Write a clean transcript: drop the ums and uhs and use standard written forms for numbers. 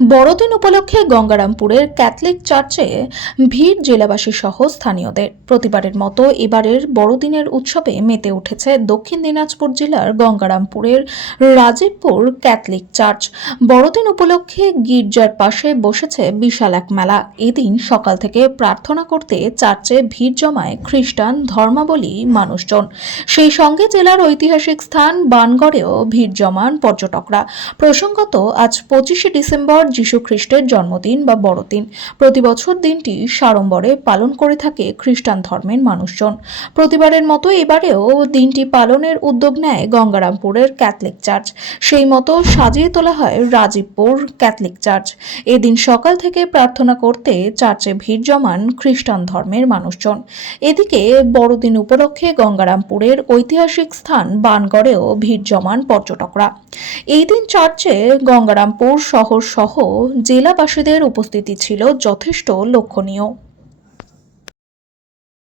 বড়দিন উপলক্ষে গঙ্গারামপুরের ক্যাথলিক চার্চে ভিড় জেলাবাসী সহ স্থানীয়দের। প্রতিবারের মতো এবারের বড়দিনের উৎসবে মেতে উঠেছে দক্ষিণ দিনাজপুর জেলার গঙ্গারামপুরের রাজীবপুর ক্যাথলিক চার্চ। বড়দিন উপলক্ষে গির্জার পাশে বসেছে বিশাল এক মেলা। এদিন সকাল থেকে প্রার্থনা করতে চার্চে ভিড় জমায় খ্রিস্টান ধর্মাবলম্বী মানুষজন। সেই সঙ্গে জেলার ঐতিহাসিক স্থান বানগড়েও ভিড় জমান পর্যটকরা। প্রসঙ্গত, আজ 25শে ডিসেম্বর যীশু খ্রিস্টের জন্মদিন বা বড়দিন। প্রতি বছর দিনটি সাড়ম্বরে পালন করে থাকে খ্রিস্টান ধর্মের মানুষজন। প্রতিবারের মতো এবারেও দিনটি পালনের উদ্যোগ নেয় গঙ্গারামপুরের ক্যাথলিক চার্চ। সেই মতো সাজিয়ে তোলা হয় রাজীবপুর ক্যাথলিক চার্চ। এদিন সকাল থেকে প্রার্থনা করতে চার্চে ভিড় জমান খ্রিস্টান ধর্মের মানুষজন। এদিকে বড়দিন উপলক্ষে গঙ্গারামপুরের ঐতিহাসিক স্থান বানগড়েও ভিড় জমান পর্যটকরা। এই দিন চার্চে গঙ্গারামপুর শহর সহ জেলাবাসীদের উপস্থিতি ছিল যথেষ্ট লক্ষণীয়।